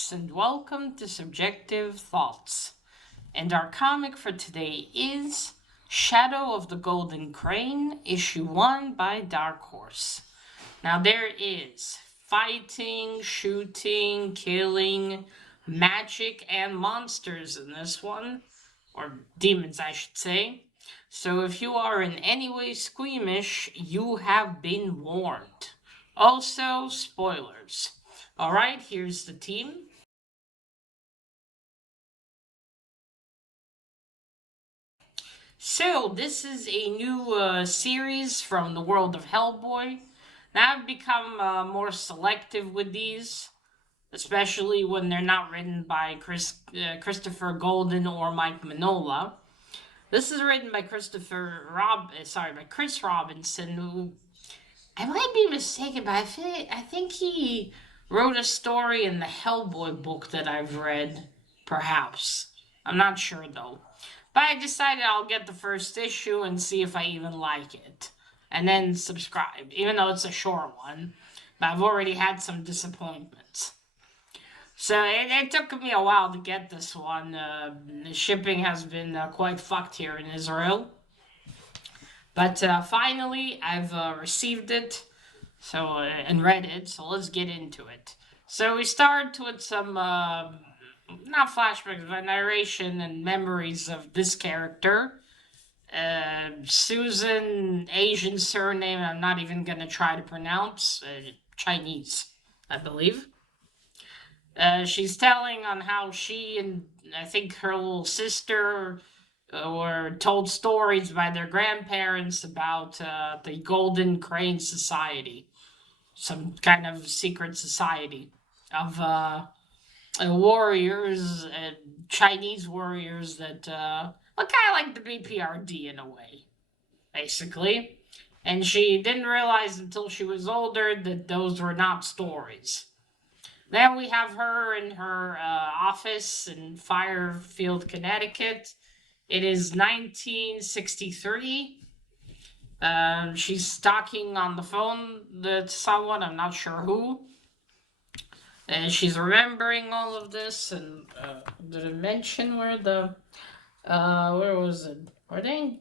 folks, and welcome to Subjective Thoughts. And our comic for today is Shadow of the Golden Crane, Issue 1 by Dark Horse. Now, there is fighting, shooting, killing, magic, and monsters in this one. Or demons, I should say. So if you are in any way squeamish, you have been warned. Also, spoilers. Alright, here's the team. So, this is a new series from the world of Hellboy. Now, I've become more selective with these, especially when they're not written by Christopher Golden or Mike Mignola. This is written by Chris Robinson, who I might be mistaken, but I think he wrote a story in the Hellboy book that I've read, perhaps. I'm not sure though. But I decided I'll get the first issue and see if I even like it. And then subscribe, even though it's a short one. But I've already had some disappointments. So it took me a while to get this one. The shipping has been quite fucked here in Israel. But finally, I've received it and read it, so let's get into it. So we start with some, not flashbacks, but narration and memories of this character. Susan, Asian surname, I'm not even going to try to pronounce. Chinese, I believe. She's telling on how she and I think her little sister were told stories by their grandparents about the Golden Crane Society, some kind of secret society of warriors, Chinese warriors that look kind of like the BPRD in a way, basically. And she didn't realize until she was older that those were not stories. Then we have her in her office in Fairfield, Connecticut. It is 1963. She's talking on the phone to someone, I'm not sure who. And she's remembering all of this, and did it mention where where was it? Were they?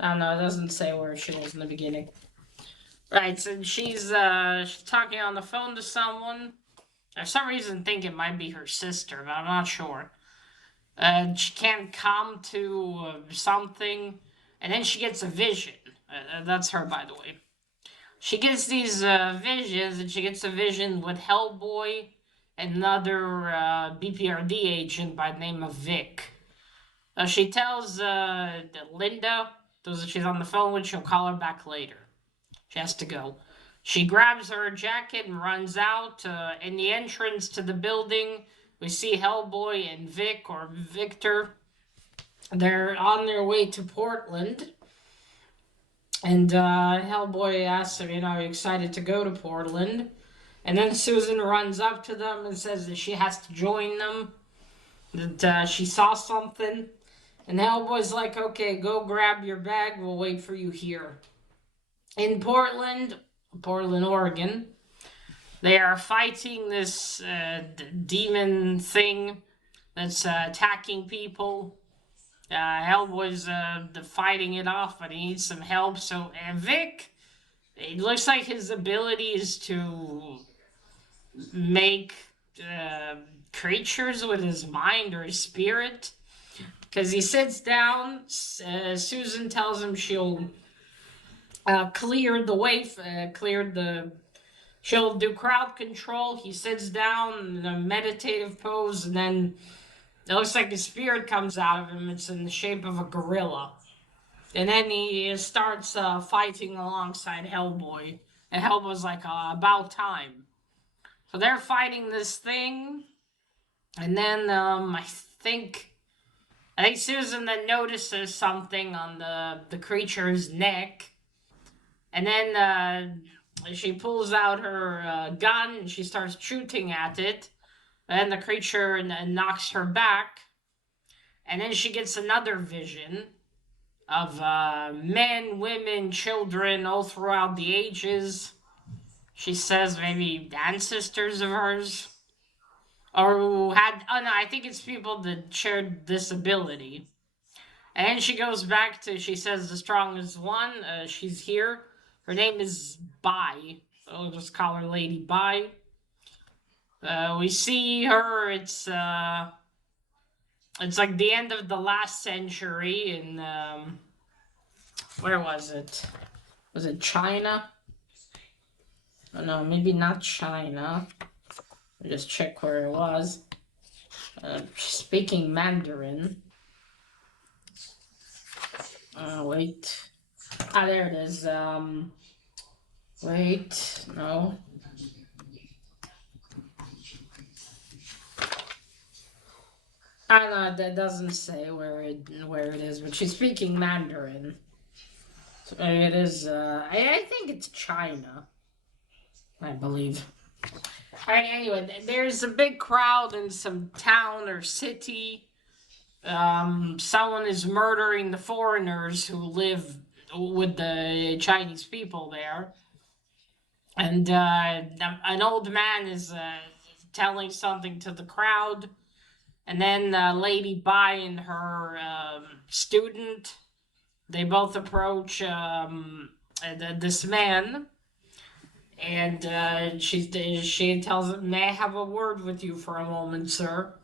I don't know, it doesn't say where she was in the beginning. Right, so she's talking on the phone to someone. I for some reason think it might be her sister, but I'm not sure. She can't come to something, and then she gets a vision. That's her, by the way. She gets these visions, and she gets a vision with Hellboy and another BPRD agent by the name of Vic. She tells Linda, those that she's on the phone with, she'll call her back later. She has to go. She grabs her jacket and runs out. In the entrance to the building, we see Hellboy and Vic, or Victor. They're on their way to Portland. And Hellboy asks him, are you excited to go to Portland? And then Susan runs up to them and says that she has to join them, that she saw something. And Hellboy's like, okay, go grab your bag, we'll wait for you here. In Portland, Oregon, they are fighting this demon thing that's attacking people. Hellboy's fighting it off, but he needs some help. So Vic, it looks like his ability is to make creatures with his mind or his spirit. Because he sits down, Susan tells him she'll clear the way, she'll do crowd control. He sits down in a meditative pose, and then it looks like a spirit comes out of him. It's in the shape of a gorilla. And then he starts fighting alongside Hellboy. And Hellboy's like, about time. So they're fighting this thing. And then I think Susan then notices something on the creature's neck. And then she pulls out her gun and she starts shooting at it. And the creature knocks her back. And then she gets another vision of men, women, children all throughout the ages. She says maybe ancestors of hers. or who had, oh no, I think it's people that shared disability. And then she goes back to, she says the strongest one, she's here. Her name is Bai. So we'll just call her Lady Bai. We see her, it's like the end of the last century in, where was it? Was it China? Oh no, maybe not China. I'll just check where it was. Speaking Mandarin. Wait. Ah, there it is. Wait, no. I know that doesn't say where it is, but she's speaking Mandarin. So maybe it is. I think it's China. I believe. All right. Anyway, there's a big crowd in some town or city. Someone is murdering the foreigners who live with the Chinese people there, and an old man is telling something to the crowd, and then Lady Bai and her student, they both approach this man, and she tells him, "May I have a word with you for a moment, sir?"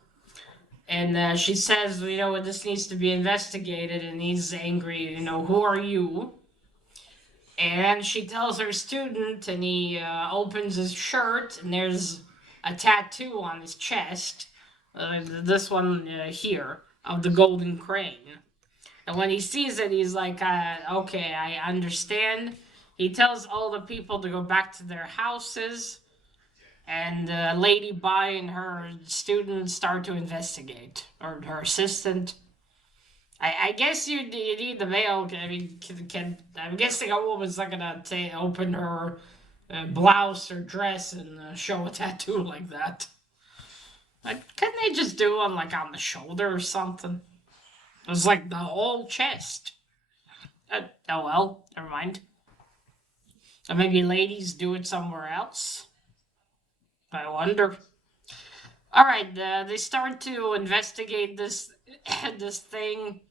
And she says, this needs to be investigated. And he's angry, who are you? And she tells her student, and he opens his shirt, and there's a tattoo on his chest. This one here, of the golden crane. And when he sees it, he's like, okay, I understand. He tells all the people to go back to their houses. And Lady Bai and her student start to investigate, or her assistant. I guess you need the male. I mean, I'm guessing a woman's not gonna open her blouse or dress and show a tattoo like that. Couldn't they just do one like on the shoulder or something? It was like the whole chest. Oh well, never mind. Or maybe ladies do it somewhere else. I wonder. All right, they start to investigate this this thing,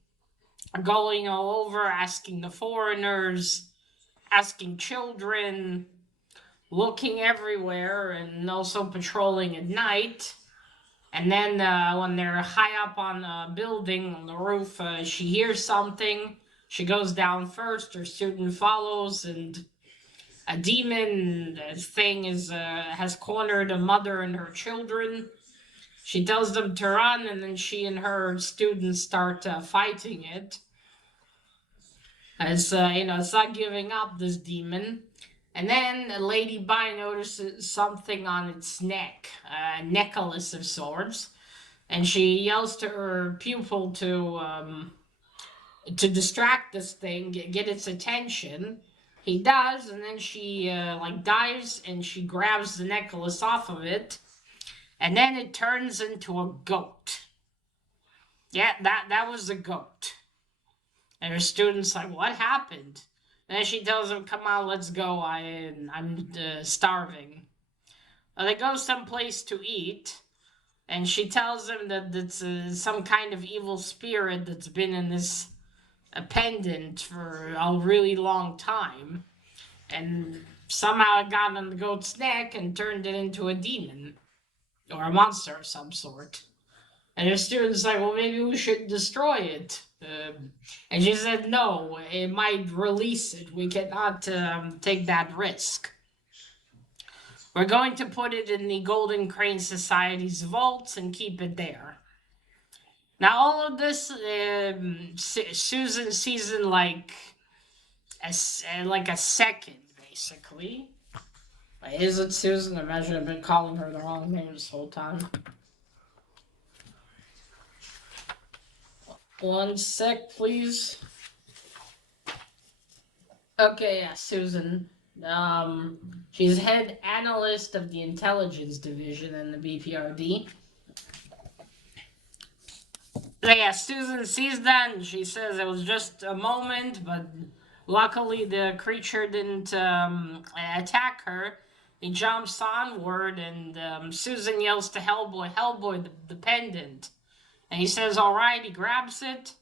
going all over, asking the foreigners, asking children, looking everywhere, and also patrolling at night. And then when they're high up on a building on the roof, she hears something. She goes down first. Her student follows, and a demon thing has cornered a mother and her children. She tells them to run, and then she and her students start fighting it. It's it's not giving up, this demon. And then Lady Bai notices something on its neck, a necklace of sorts, and she yells to her pupil to distract this thing, get its attention. He does, and then she dives and she grabs the necklace off of it, and then it turns into a goat. Yeah, that was a goat. And her student's like, "What happened?" And then she tells him, "Come on, let's go. I'm starving." They go someplace to eat, and she tells him that it's some kind of evil spirit that's been in this a pendant for a really long time, and somehow it got on the goat's neck and turned it into a demon or a monster of some sort. And her student's like, "Well, maybe we should destroy it." And she said, "No, it might release it. We cannot take that risk. We're going to put it in the Golden Crane Society's vaults and keep it there." Now, all of this, Susan sees in like a second, basically. Is it Susan? Imagine I've been calling her the wrong name this whole time. One sec, please. Okay, yeah, Susan. She's head analyst of the intelligence division in the BPRD. Yeah, Susan sees that and she says it was just a moment, but luckily the creature didn't attack her. he jumps onward, and Susan yells to Hellboy, Hellboy, the pendant. And he says, all right, he grabs it,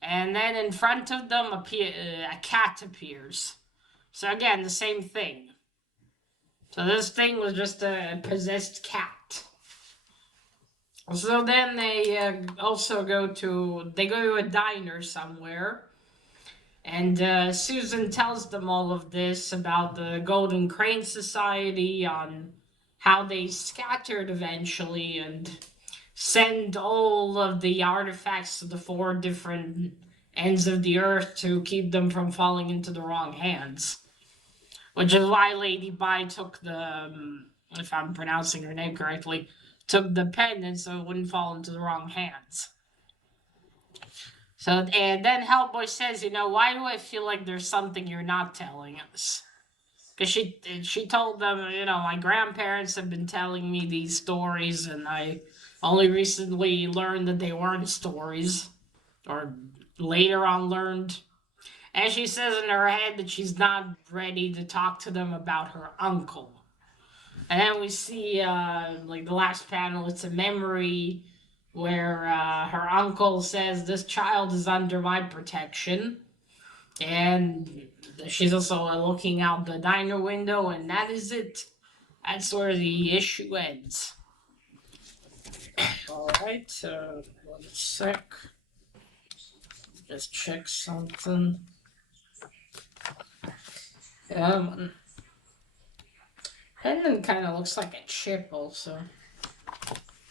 and then in front of them, a cat appears. So again, the same thing. So this thing was just a possessed cat. So then they also go to a diner somewhere. And Susan tells them all of this about the Golden Crane Society, on how they scattered eventually and send all of the artifacts to the 4 different ends of the earth to keep them from falling into the wrong hands. Which is why Lady Bi took if I'm pronouncing her name correctly, took the pendant so it wouldn't fall into the wrong hands. So, and then Hellboy says, why do I feel like there's something you're not telling us? Because she told them, my grandparents have been telling me these stories, and I only recently learned that they weren't stories, or later on learned. And she says in her head that she's not ready to talk to them about her uncle. And then we see, the last panel, it's a memory where her uncle says, this child is under my protection. And she's also looking out the diner window, and that is it. That's where the issue ends. Alright, 1 sec. Just check something. Pendant kind of looks like a chip also.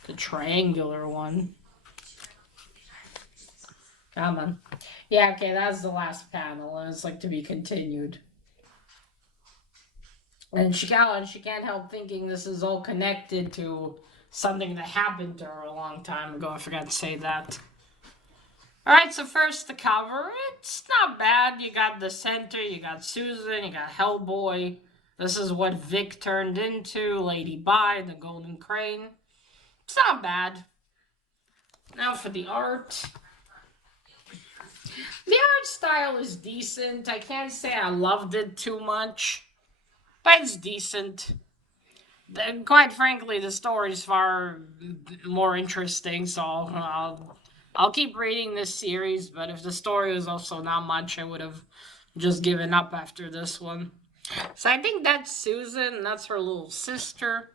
The triangular one. Come on. Yeah, okay, that's the last panel, and it's to be continued. And she can't help thinking this is all connected to something that happened to her a long time ago. I forgot to say that. Alright, so first the cover. It's not bad. You got the center, you got Susan, you got Hellboy. This is what Vic turned into, Lady Bi, the Golden Crane. It's not bad. Now for the art. The art style is decent. I can't say I loved it too much, but it's decent. Quite frankly, the story's far more interesting, so I'll keep reading this series, but if the story was also not much, I would have just given up after this one. So I think that's Susan, that's her little sister.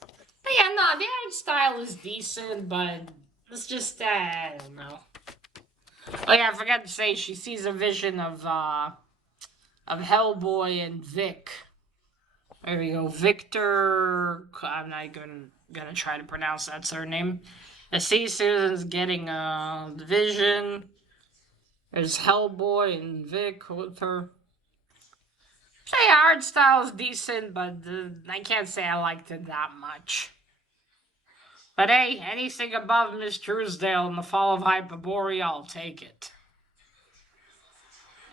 But yeah, no, the art style is decent, but it's just, I don't know. Oh yeah, I forgot to say, she sees a vision of Hellboy and Vic. There we go, Victor. I'm not gonna try to pronounce that surname. I see Susan's getting a vision. There's Hellboy and Vic with her. So yeah, art style is decent, but I can't say I liked it that much. But hey, anything above Miss Truesdale and the Fall of Hyperborea, I'll take it.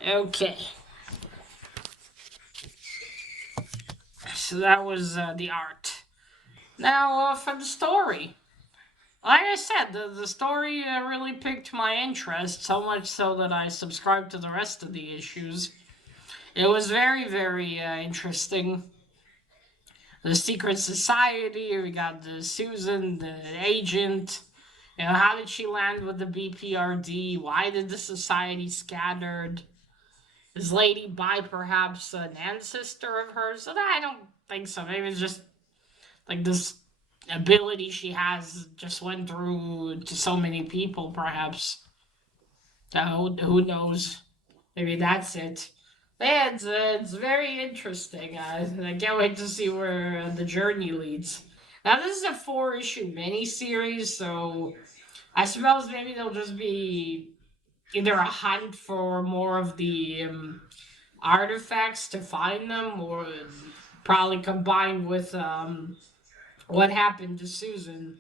Okay. So that was the art. Now for the story. Like I said, the story really piqued my interest, so much so that I subscribed to the rest of the issues. It was very, very interesting. The secret society, we got the Susan, the agent. How did she land with the BPRD? Why did the society scattered? Is Lady Bi perhaps an ancestor of hers? I don't think so. Maybe it's just this ability she has just went through to so many people, perhaps. Who knows? Maybe that's it. But yeah, it's very interesting. I can't wait to see where the journey leads. Now, this is a 4-issue miniseries, so I suppose maybe there'll just be either a hunt for more of the artifacts to find them, or probably combined with what happened to Susan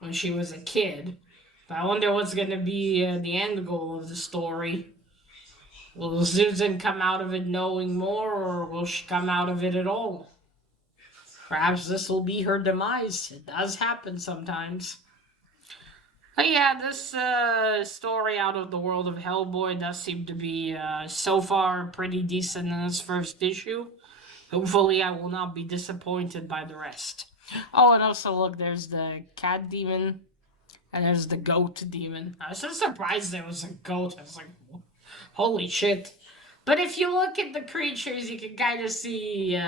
when she was a kid. But I wonder what's going to be the end goal of the story. Will Susan come out of it knowing more, or will she come out of it at all? Perhaps this will be her demise. It does happen sometimes. But yeah, this story out of the world of Hellboy does seem to be, so far, pretty decent in its first issue. Hopefully, I will not be disappointed by the rest. Oh, and also, look, there's the cat demon, and there's the goat demon. I was so surprised there was a goat. I was like, holy shit. But if you look at the creatures, you can kind of see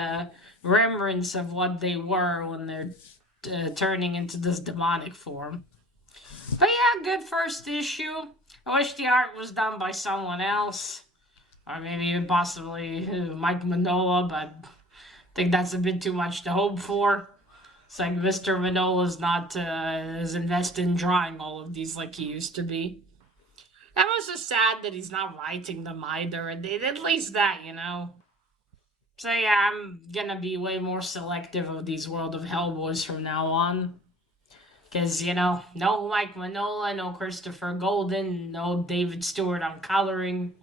remnants of what they were when they're turning into this demonic form. But yeah, good first issue. I wish the art was done by someone else. Or maybe possibly Mike Manola, but I think that's a bit too much to hope for. It's like Mr. Manola's not as invested in drawing all of these like he used to be. That was just sad that he's not writing them either. At least that, you know. So yeah, I'm gonna be way more selective of these World of Hellboys from now on. Because, you know, no Mike Manola, no Christopher Golden, no David Stewart on coloring.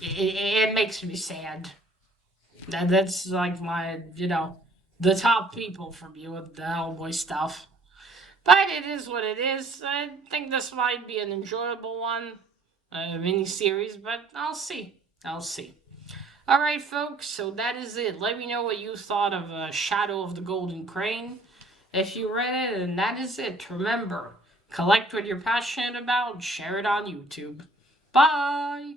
It makes me sad. That's like my, you know, the top people for me with the Hellboy stuff. But it is what it is. I think this might be an enjoyable one, a mini series, but I'll see. I'll see. All right, folks. So that is it. Let me know what you thought of Shadow of the Golden Crane. If you read it, and that is it. Remember, collect what you're passionate about. Share it on YouTube. Bye.